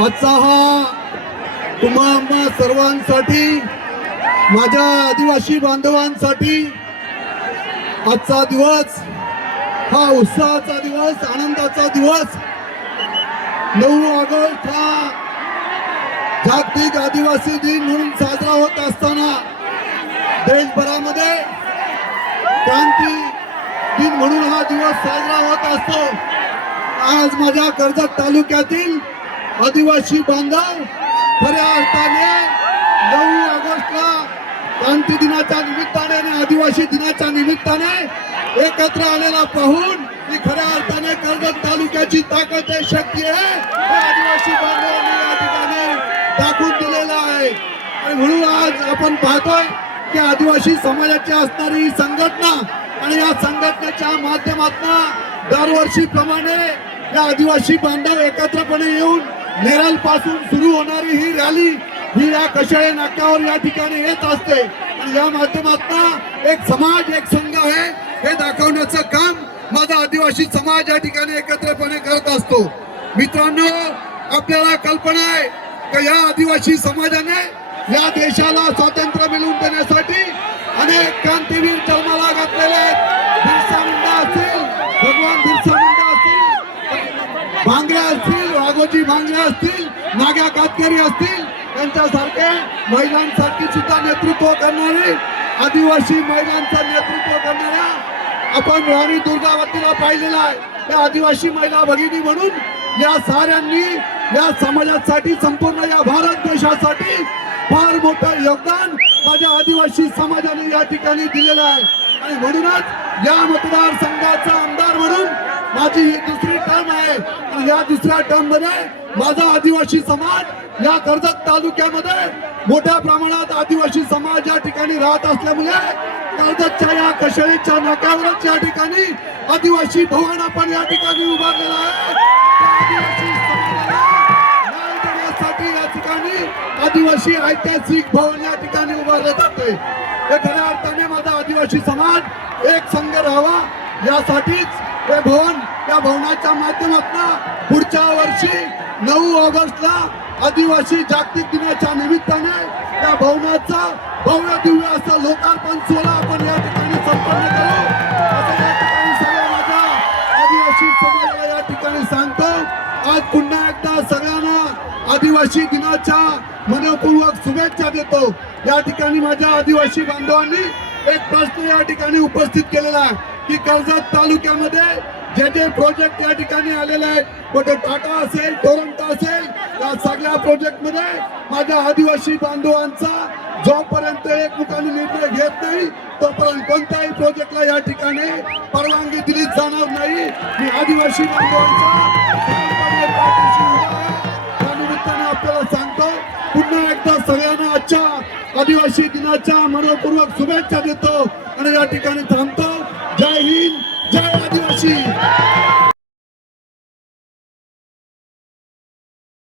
आजचा हा तुम्हा सर्वांसाठी, माझ्या आदिवासी बांधवांसाठी आजचा दिवस हा उत्साहाचा दिवस, आनंदाचा दिवस। 9 ऑगस्ट हा जागतिक आदिवासी दिन म्हणून साजरा होत असताना देशभरामध्ये क्रांती दिन म्हणून हा दिवस साजरा होत असतो। आज माझ्या कर्जत तालुक्यातील आदिवासी बांधव खऱ्या अर्थाने 9 ऑगस्टला क्रांती दिनाच्या निमित्ताने आणि आदिवासी दिनाच्या निमित्ताने एकत्र आलेला पाहून की खऱ्या अर्थाने कर्जत तालुक्याची ताकद आहे, शक्ती आहे, हे आदिवासी बांधवांनी या ठिकाणी दाखवून दिलेला आहे। आणि म्हणून आज आपण पाहतोय की आदिवासी समाजाची असणारी ही संघटना आणि या संघटनेच्या माध्यमातून दरवर्षीप्रमाणे या आदिवासी बांधव एकत्रपणे येऊन नेरळ पासून सुरू होणारी ही रॅली ही या कशाळे नाक्यावर या ठिकाणी येत असते आणि या माध्यमातून एक समाज, एक संघ आहे हे दाखवण्याचं काम माझा आदिवासी समाज या ठिकाणी एकत्रपणे करत असतो। मित्रांनो, आपल्याला कल्पना आहे की या आदिवासी समाजाने या देशाला स्वातंत्र्य मिळवून देण्यासाठी अनेक क्रांतीवीर जन्माला घातलेले आहेत। बिरसा मुंडा असतील, भगवान बिरसा मुंडा असतील, भांगरे असतील, वाघोजी भांगरे असतील, नाग्या कातकरी असतील, त्यांच्यासारखे महिलांसाठी सुद्धा नेतृत्व करणारे, आदिवासी महिलांचं नेतृत्व करणाऱ्या आपण राणी दुर्गावतीला पाहिलेला आहे। त्या आदिवासी महिला भगिनी म्हणून या साऱ्यांनी या समाजासाठी, संपूर्ण या भारत देशासाठी फार मोठं योगदान माझ्या आदिवासी समाजाने या ठिकाणी दिलेलं आहे। आणि म्हणूनच या मतदारसंघाचा आमदार म्हणून माझी ही दुसरी टर्म आहे आणि या दुसऱ्या टर्म मध्ये माझा आदिवासी समाज या कर्जत तालुक्यामध्ये मोठ्या प्रमाणात आदिवासी समाज या ठिकाणी राहत असल्यामुळे कर्जतच्या या कशाळेच्या नाक्यावरच या ठिकाणी आदिवासी भवन आपण या ठिकाणी उभारलेला आहे। आदिवासी समाजाला न्याय देण्यासाठी या ठिकाणी आदिवासी ऐतिहासिक भवन या ठिकाणी उभारले जाते। हे खऱ्या अर्थाने माझा आदिवासी समाज एक संघ राहावा यासाठीच हे भवन, या भवनाच्या माध्यमातून पुढच्या वर्षी 9 ऑगस्टला आदिवासी जागतिक दिनाच्या निमित्ताने या भवनाचा भव्य दिव्य असं लोकार्पण सोहळा आपण या ठिकाणी संपन्न करू असं या ठिकाणी सगळ्या माझ्या आदिवासी समाजाला या ठिकाणी सांगतो। आज पुन्हा एकदा सगळ्यांना आदिवासी दिनाच्या मनपूर्वक शुभेच्छा देतो। या ठिकाणी माझ्या आदिवासी बांधवांनी एक प्रश्न या ठिकाणी उपस्थित केलेला आहे की कर्जत तालुक्यामध्ये जे प्रोजेक्ट या ठिकाणी आलेले आहेत, कुठे टाटा असेल, टोरंटो असेल, या सगळ्या प्रोजेक्ट मध्ये माझ्या आदिवासी बांधवांचा जोपर्यंत एकमुखाने निर्णय घेत नाही तोपर्यंत कोणत्याही प्रोजेक्टला या ठिकाणी परवानगी दिली जाणार नाही। मी आदिवासी बांधवांच्या निमित्ताने आपल्याला सांगतो, पुन्हा एकदा सगळ्यांना आजच्या आदिवासी दिनाच्या मनपूर्वक शुभेच्छा देतो आणि या ठिकाणी थांबतो। जय हिंद, जय